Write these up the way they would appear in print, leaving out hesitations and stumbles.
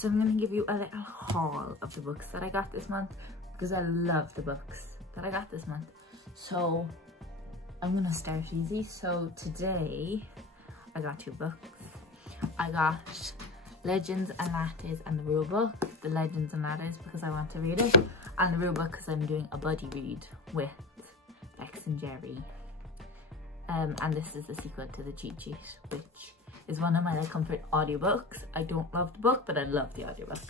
So I'm going to give you a little haul of the books that I got this month, because I love the books that I got this month. So I'm going to start easy. So today I got 2 books. I got Legends and Lattes and the rule book. The Legends and Lattes because I want to read it, and the rule book because I'm doing a buddy read with Bex and Jerry. And this is the sequel to the cheat sheet, which is one of my comfort audiobooks. I don't love the book, but I love the audiobook.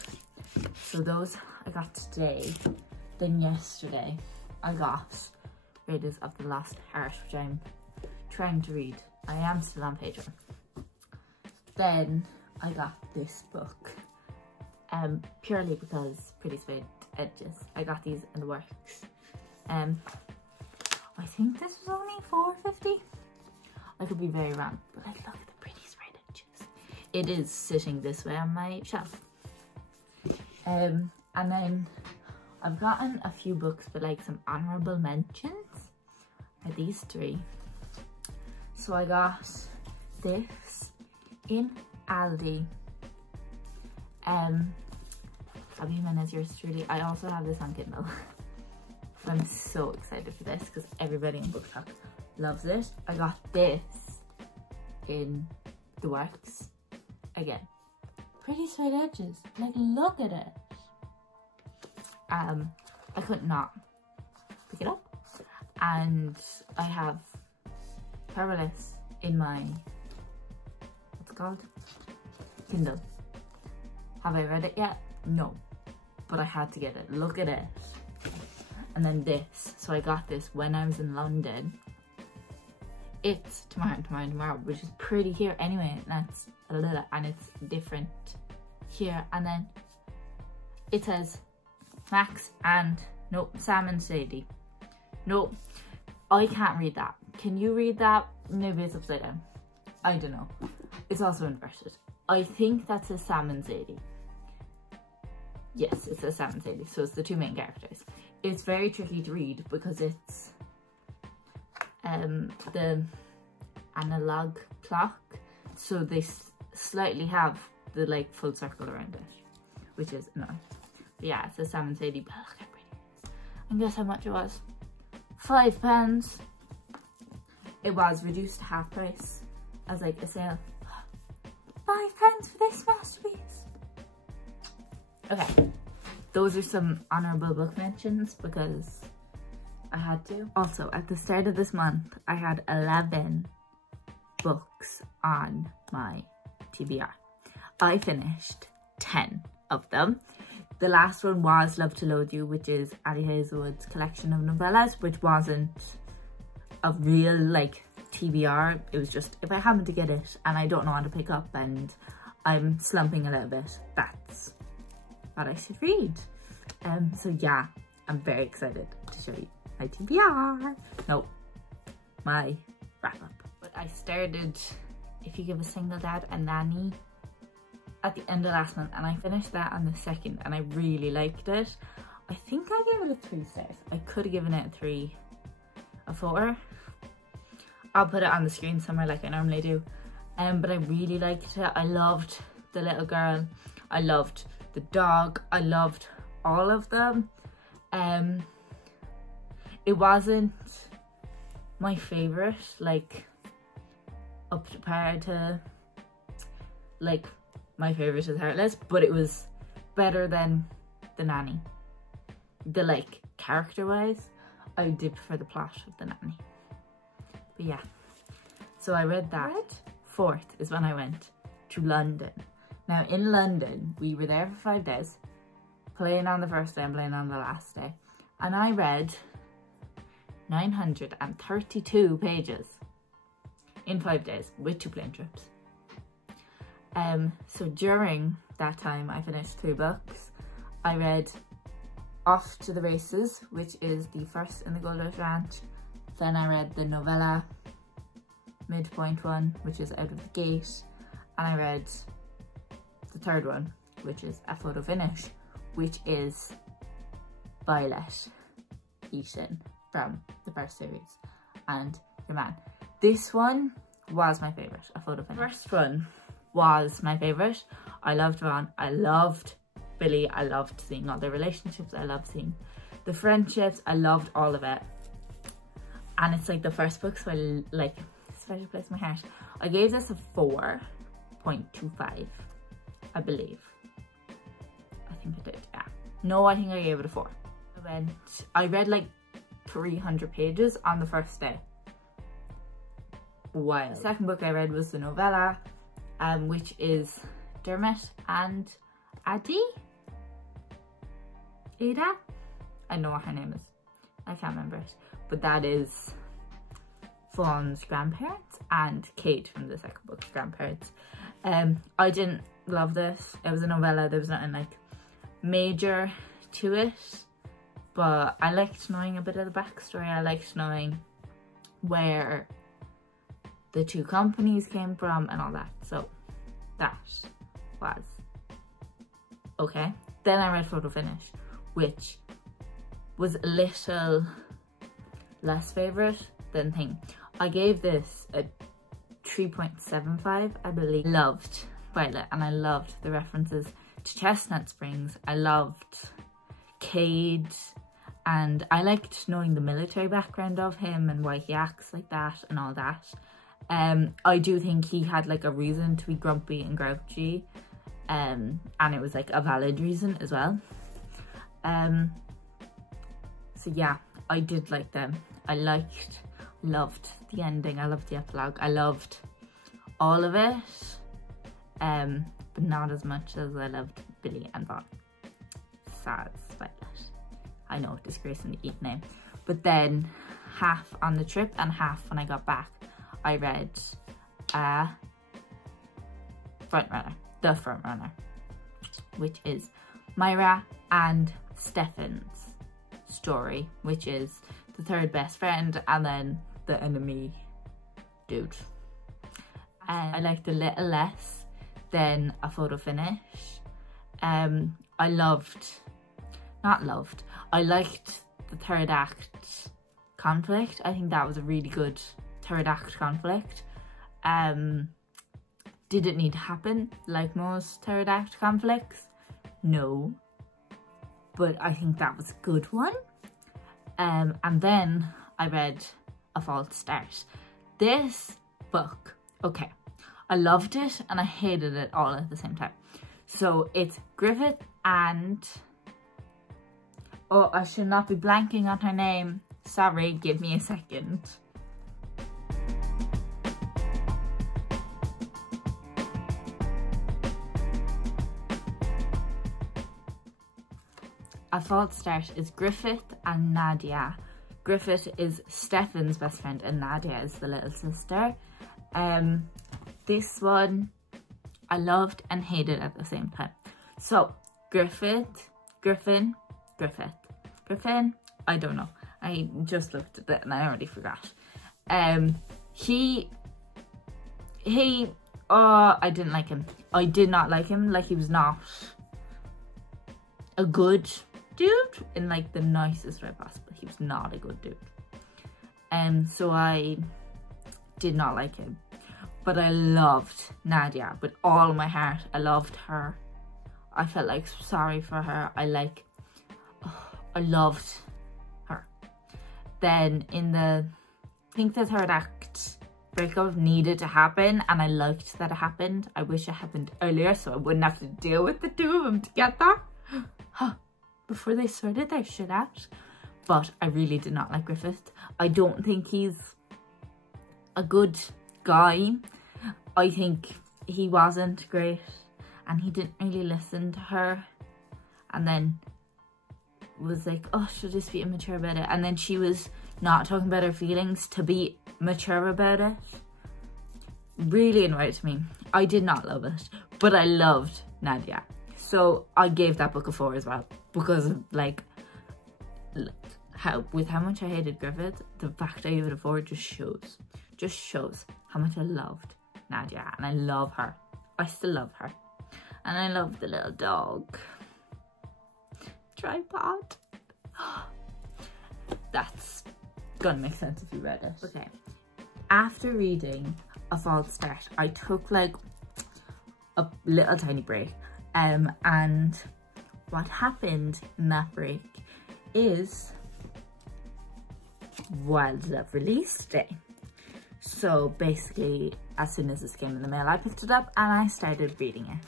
So those I got today. Then yesterday I got Raiders of the Lost Heart, which I'm trying to read. I am still on page 1. Then I got this book, purely because Pretty Straight Edges. I got these in the works. I think this was only $4.50. I could be very wrong, but like, look at the Pretty Straight Edges. It is sitting this way on my shelf. And then I've gotten a few books, but like some honorable mentions are these 3. So I got this in Aldi. Abby is yours truly. I also have this on Kindle. I'm so excited for this because everybody in Book Talk loves it. I got this in the works. Again, Pretty Straight Edges. Like, look at it. I could not pick it up. And I have Perilous in my, what's it called? Kindle. Have I read it yet? No. But I had to get it. Look at it. And then this. So I got this when I was in London. It's tomorrow, which is pretty here anyway. And that's a little, and it's different here. And then it says Max and Sam and Sadie. No, I can't read that. Can you read that? Maybe it's upside down. I don't know. It's also inverted. I think that says Sam and Sadie. Yes, it says Sam and Sadie. So it's the 2 main characters. It's very tricky to read because it's the analog clock. So they slightly have the like full circle around it, which is annoying. But yeah, it says Sam and Sadie. But look how pretty it is. And guess how much it was? £5. It was reduced to half price as like a sale. £5 for this masterpiece. Okay, those are some honorable book mentions because I had to. Also, at the start of this month, I had 11 books on my TBR. I finished 10 of them. The last one was Love to Load You, which is Ali Hazelwood's collection of novellas, which wasn't a real like TBR. It was just if I happen to get it and I don't know how to pick up and I'm slumping a little bit, that's what I should read. So yeah, I'm very excited to show you my TBR. No, my wrap up. But I started If You Give a Single Dad a Nanny at the end of last month, and I finished that on the 2nd, and I really liked it. I think I gave it a 3 stars. I could have given it a 4. I'll put it on the screen somewhere like I normally do. But I really liked it. I loved the little girl. I loved the dog. I loved all of them. It wasn't my favorite, like up to par to like my favorite is Heartless, but it was better than The Nanny. The like character wise, I did prefer the plot of The Nanny. But yeah, so I read that. 4th is when I went to London. Now in London, we were there for 5 days, playing on the first day and playing on the last day. And I read 932 pages in 5 days with 2 plane trips. So during that time, I finished 3 books. I read Off to the Races, which is the first in the Gold Rush Ranch. Then I read the novella Midpoint one, which is Out of the Gate. And I read the 3rd one, which is A Photo Finish, which is Violet Eaton from the first series and your man. This one was my favourite, A Photo Finish. The first one was my favourite. I loved Ron, I loved Billy, I loved seeing all their relationships, I loved seeing the friendships, I loved all of it. And it's like the first book, so I like, special place in my heart. I gave this a 4.25, I believe. I think I did, yeah. No, I think I gave it a 4. I read like 300 pages on the first day. Wow. The second book I read was the novella, which is Dermot and Ada? I don't know what her name is. I can't remember it. But that is Fawn's grandparents and Kate from the second book's grandparents. I didn't love this. It was a novella. There was nothing like major to it. But I liked knowing a bit of the backstory. I liked knowing where the two companies came from and all that. So that was okay. Then I read Photo Finish, which was a little less favourite than Thing. I gave this a 3.75, I believe. Loved Violet and I loved the references to Chestnut Springs. I loved Cade and I liked knowing the military background of him and why he acts like that and all that. I do think he had like a reason to be grumpy and grouchy, and it was like a valid reason as well. So yeah, I did like them. I loved the ending, I loved the epilogue, I loved all of it, but not as much as I loved Billy and Vaughn. Sad Violet. I know, disgracing the Eat name. But then half on the trip and half when I got back, I read The Front Runner, which is Myra and Stefan's story, which is the third best friend and then the enemy dude. I liked a little less than A Photo Finish. I liked the third act conflict. I think that was a really good third act conflict. Did it need to happen like most third act conflicts? No. But I think that was a good one. And then I read A False Start. This book, okay, I loved it and I hated it all at the same time. So it's Griffith and... oh, I should not be blanking on her name. Sorry, give me a second. A False Start is Griffith and Nadia. Griffith is Stefan's best friend and Nadia is the little sister. This one I loved and hated at the same time. So Griffin, I don't know. I just looked at it and I already forgot. I didn't like him. I did not like him. Like, he was not a good dude in like the nicest way possible. He was not a good dude. So I did not like him. But I loved Nadia with all my heart. I loved her. I felt like sorry for her. I loved her. Then in I think the third act breakup needed to happen and I liked that it happened. I wish it happened earlier so I wouldn't have to deal with the two of them together. Before they sorted their shit out. But I really did not like Griffith. I don't think he's a good guy. I think he wasn't great and he didn't really listen to her and then was like, oh, she'll just be immature about it, and then she was not talking about her feelings to be mature about it. Really annoyed me. I did not love it, but I loved Nadia, so I gave that book a 4 as well, because like how much I hated Griffith, the fact I gave it a 4 just shows how much I loved Nadia, and I love her. I still love her, and I love the little dog. Tripod. That's gonna make sense if you read it. Okay, after reading A False Start, I took like a little tiny break. And what happened in that break is Wild Love release day. So basically, as soon as this came in the mail, I picked it up and I started reading it.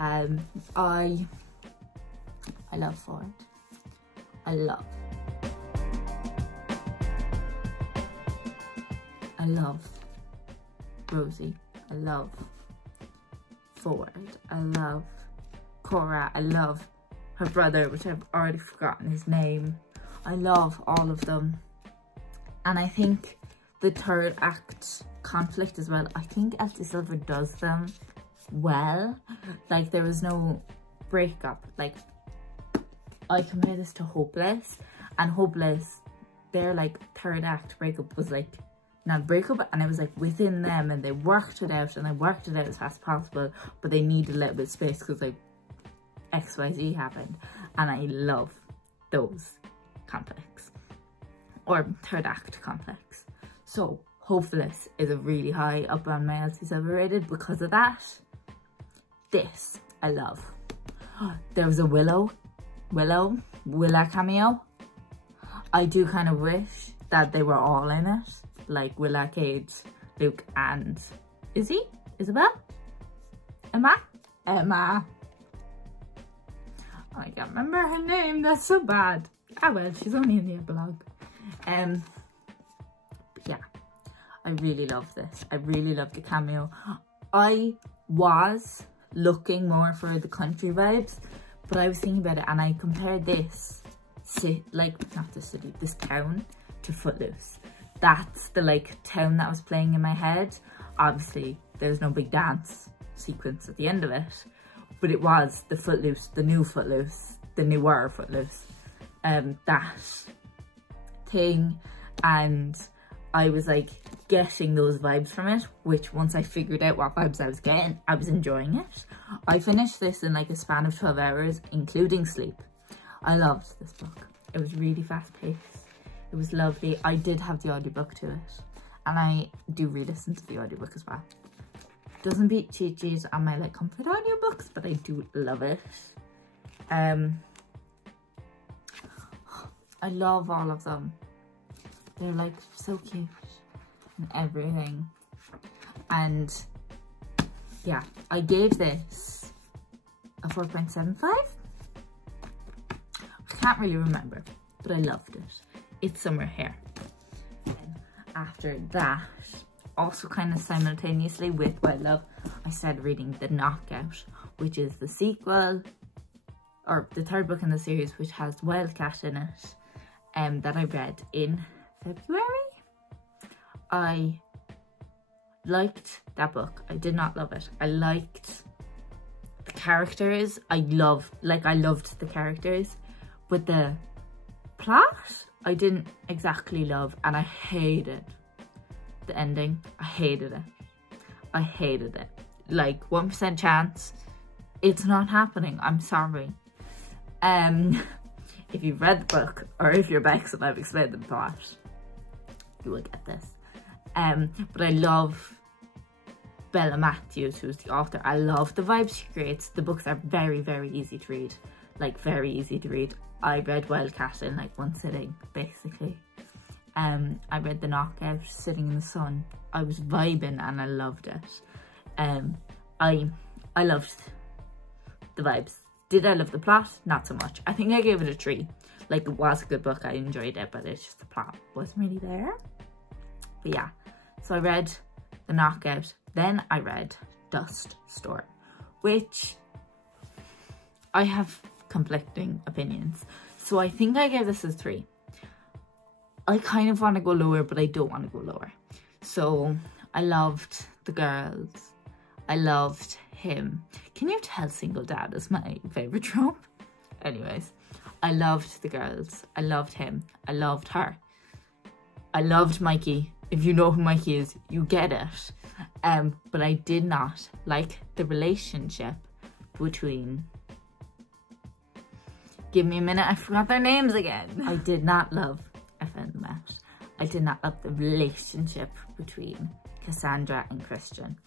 I love Ford. I love Rosie. I love Ford. I love Cora. I love her brother, which I've already forgotten his name. I love all of them. And I think the third act conflict as well, I think Elsie Silver does them well. Like, there was no breakup. Like, I compare this to Hopeless, and Hopeless, their like third act breakup was like not breakup, and it was like within them, and they worked it out, and they worked it out as fast as possible, but they needed a little bit of space because like XYZ happened. And I love those conflicts, or third act conflicts. So Hopeless is a really high up on my Elsie Silver rated because of that. This I love. There was a Willa cameo. I do kind of wish that they were all in it, like Willa, Cage, Luke, and Isabel? Emma? I can't remember her name, that's so bad. Ah well, she's only in the epilogue. But yeah, I really love this. I really love the cameo. I was looking more for the country vibes, but I was thinking about it and I compared this this town to Footloose. That's the like town that was playing in my head. Obviously there's no big dance sequence at the end of it, but it was the Footloose, the new Footloose, the newer Footloose, that thing. And I was like getting those vibes from it, which once I figured out what vibes I was getting, I was enjoying it. I finished this in like a span of 12 hours, including sleep. I loved this book. It was really fast paced. It was lovely. I did have the audiobook to it, and I do re-listen to the audiobook as well. Doesn't beat Cheat Sheet on my like comfort audiobooks, but I do love it. I love all of them. They're like so cute and everything. And yeah, I gave this a 4.75. I can't really remember, but I loved it. It's somewhere here. And after that, also kind of simultaneously with Wild Love, I started reading The Knockout, which is the sequel, or the third book in the series, which has Wildcat in it, that I read in February. I liked that book. I did not love it. I liked the characters. I loved the characters, but the plot I didn't exactly love, and I hated the ending. I hated it. I hated it. Like 1% chance it's not happening. I'm sorry. If you've read the book, or if you're Bex and I've explained the plot, you will get this. But I love Bella Matthews, who's the author. I love the vibes she creates. The books are very, very easy to read. Like, very easy to read. I read Wildcat in like one sitting, basically. I read The Knockout sitting in the sun. I was vibing and I loved it. I loved the vibes. Did I love the plot? Not so much. I think I gave it a 3. Like, it was a good book. I enjoyed it, but it's just the plot wasn't really there. But yeah, so I read The Knockout. Then I read Dust Storm, which I have conflicting opinions. So I think I gave this a 3. I kind of want to go lower, but I don't want to go lower. So I loved the girls. I loved him. Can you tell single dad is my favourite trope? Anyways, I loved the girls. I loved him. I loved her. I loved Mikey. If you know who Mikey is, you get it. But I did not like the relationship between... Give me a minute, I forgot their names again. I did not love... I found them out. I did not love the relationship between Cassandra and Christian.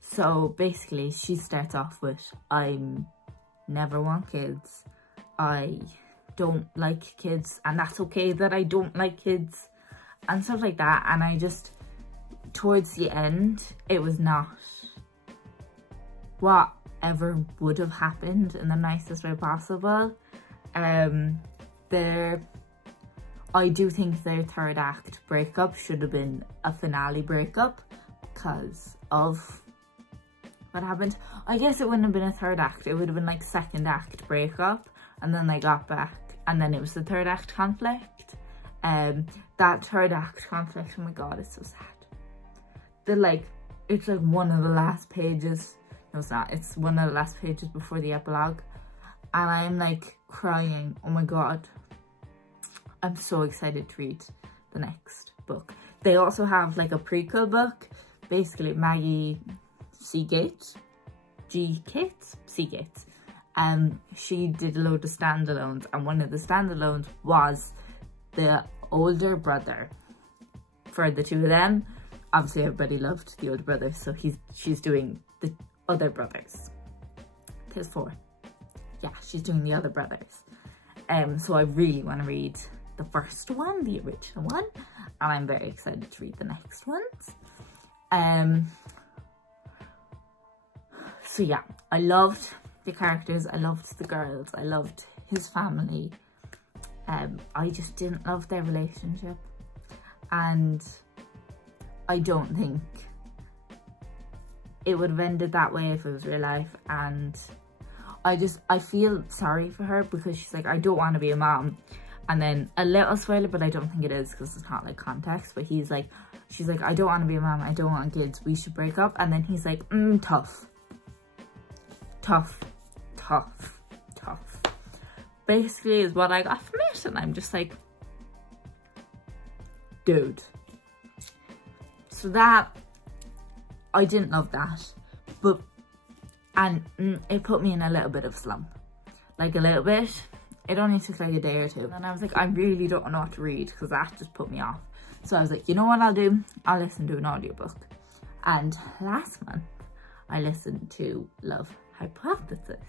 So basically she starts off with, I never want kids, I don't like kids, and that's okay that I don't like kids and stuff like that. And I just, towards the end, it was not whatever would have happened in the nicest way possible. I do think their third act breakup should have been a finale breakup because of what happened. I guess it wouldn't have been a third act, it would have been like second act breakup, and then they got back, and then it was the third act conflict. That third act conflict, oh my god, it's so sad. It's like one of the last pages. No, it's not. It's one of the last pages before the epilogue. And I'm like crying. Oh my god. I'm so excited to read the next book. They also have like a prequel book. Basically, Maggie Seagate. Seagate. She did a load of standalones. And one of the standalones was the older brother for the two of them. Obviously, everybody loved the older brother. So she's doing the other brothers. There's 4. Yeah, she's doing the other brothers. So I really want to read the first one, the original one, and I'm very excited to read the next ones. So yeah, I loved the characters, I loved the girls, I loved his family. I just didn't love their relationship, and I don't think it would have ended that way if it was real life. And I feel sorry for her because she's like, I don't want to be a mom. And then a little spoiler, but I don't think it is because it's not like context, but she's like, I don't want to be a mom, I don't want kids, we should break up. And then he's like, tough. Basically is what I got from it. And I'm just like, dude. So that, I didn't love that, but, and it put me in a little bit of slump, like a little bit. It only took like a day or 2. And I was like, I really don't know what to read because that just put me off. So I was like, you know what I'll do? I'll listen to an audiobook. And last month, I listened to Love Hypothesis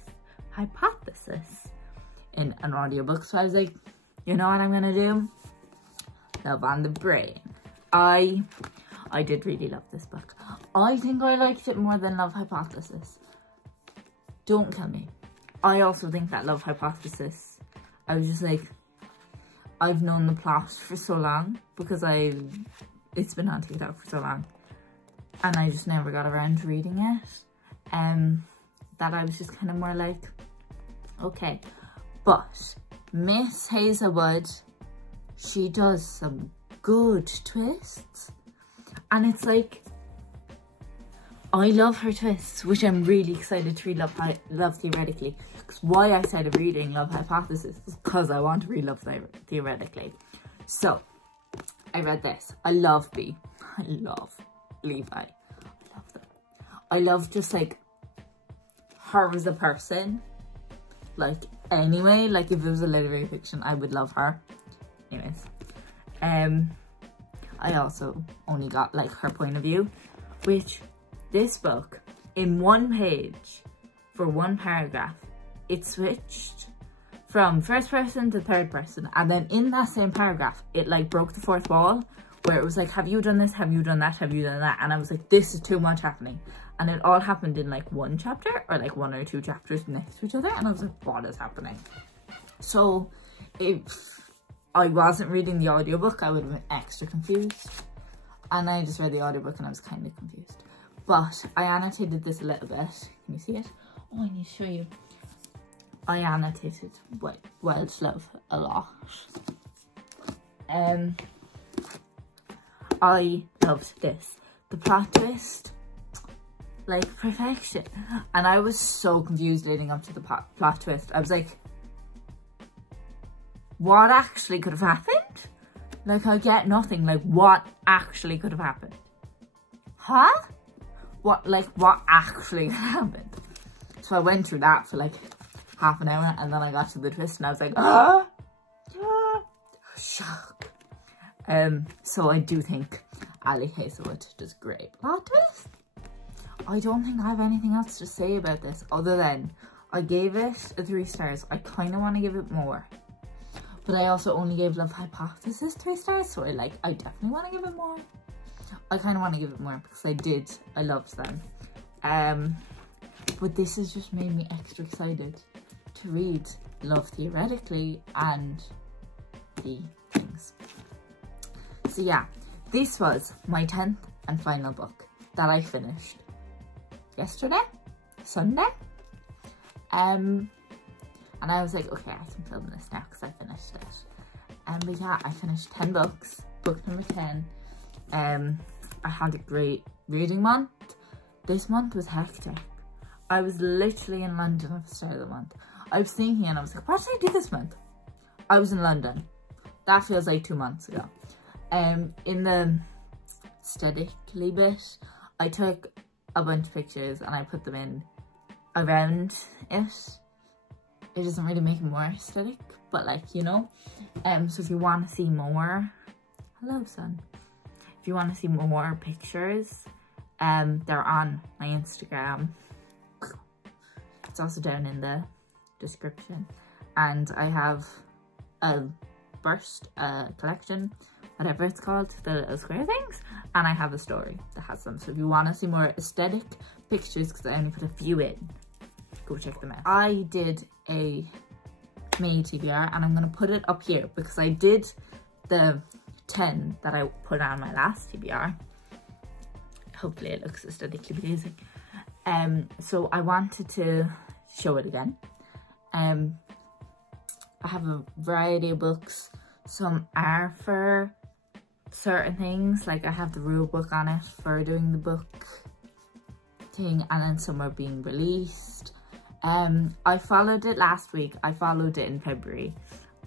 in an audiobook. So I was like, you know what I'm gonna do? Love on the Brain. I did really love this book. I think I liked it more than Love Hypothesis. Don't kill me. I also think that Love Hypothesis, I was just like, I've known the plot for so long because it's been on TikTok for so long, and I just never got around to reading it. That I was just kind of more like, okay. But Miss Hazelwood, she does some good twists, and it's like, I love her twists, which I'm really excited to read Love Theoretically. Because why I started reading Love Hypothesis is because I want to read Love Theoretically. So, I read this. I love B. I love Levi. I love them. I love just like her as a person. Like, anyway, like if it was a literary fiction, I would love her. Anyways. I also only got like her point of view, which this book, in one page, for one paragraph, it switched from first person to third person. And then in that same paragraph, it like broke the fourth wall, where it was like, have you done this? Have you done that? Have you done that? And I was like, this is too much happening. And it all happened in like one chapter, or like 1 or 2 chapters next to each other. And I was like, what is happening? So if I wasn't reading the audiobook, I would have been extra confused. And I just read the audiobook and I was kind of confused. But I annotated this a little bit. Can you see it? Oh, I need to show you. I annotated Welsh Love a lot. I loved this. The plot twist, like perfection. And I was so confused leading up to the plot twist. I was like, what actually could have happened? Like, I get nothing. Like, what actually could have happened? Huh? What actually happened? So I went through that for like half an hour, and then I got to the twist and I was like, shock. So I do think Ali Hazelwood does great plot twist. I don't think I have anything else to say about this other than I gave it a 3 stars. I kind of want to give it more. But I also only gave Love Hypothesis 3 stars, so I definitely want to give it more. I kind of want to give it more because I loved them. But this has just made me extra excited to read Love Theoretically and the things. So yeah, this was my 10th and final book that I finished yesterday, Sunday. And I was like, okay, I can film this now because I finished it. But yeah, I finished 10 books, book number 10. I had a great reading month. This month was hectic. I was literally in London at the start of the month. I was thinking and I was like, what did I do this month? I was in London. That feels like 2 months ago. In the aesthetically bit, I took a bunch of pictures and I put them in around it. It doesn't really make it more aesthetic, but like, you know. So if you want to see more, hello son. If you want to see more pictures, they're on my Instagram. It's also down in the description. And I have a burst, collection, whatever it's called, the little square things. And I have a story that has them. So if you want to see more aesthetic pictures, because I only put a few in, go check them out. I did a mini TBR and I'm going to put it up here because I did the 10 that I put on my last TBR. Hopefully it looks aesthetically pleasing. So I wanted to show it again. I have a variety of books. Some are for certain things, like I have the rule book on it for doing the book thing, and then some are being released. I followed it last week. I followed it in February.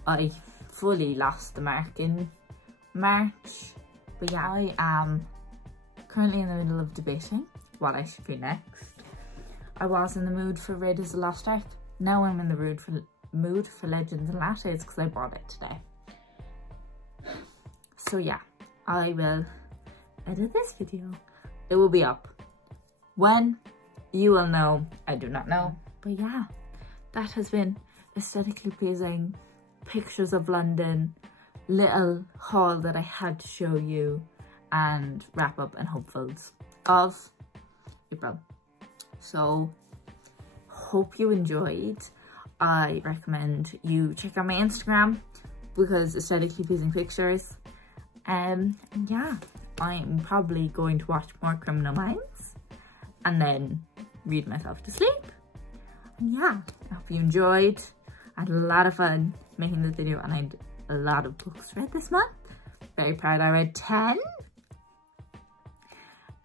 I fully lost the mark in March. But yeah, I am currently in the middle of debating what I should do next. I was in the mood for Raid is the Lost Ark. Now I'm in the mood for Legends and Lattes because I bought it today. So yeah, I will edit this video. It will be up. When? You will know. I do not know. But yeah, that has been aesthetically pleasing pictures of London, little haul that I had to show you, and wrap up and hopefuls of April. So hope you enjoyed. I recommend you check out my Instagram because aesthetically pleasing pictures. And yeah, I'm probably going to watch more Criminal Minds and then read myself to sleep. And yeah, I hope you enjoyed. I had a lot of fun making this video and I had a lot of books read this month. Very proud I read 10.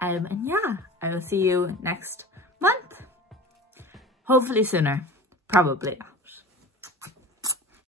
And yeah, I will see you next month. Hopefully sooner. Probably not.